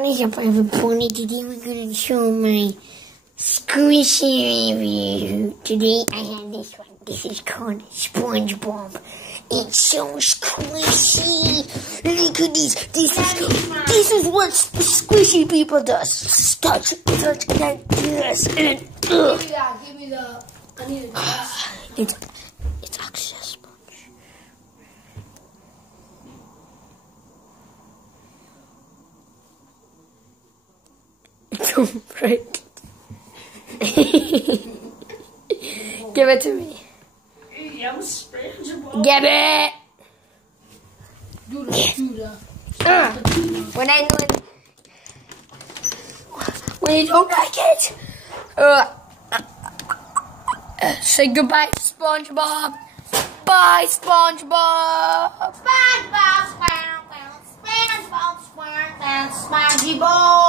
What is up, everybody? Today we're gonna show my squishy review. Today I have this one. This is called SpongeBob. It's so squishy. Look at this. This is what squishy people does. Touch like this. And give me the. I need a glass. It's actually a sponge. Don't break it. Give it to me. I'm SpongeBob. Give it. Do the. When you don't like it, say goodbye to SpongeBob. Bye, SpongeBob. SpongeBob, SpongeBob, SpongeBob, SpongeBob, SpongeBob.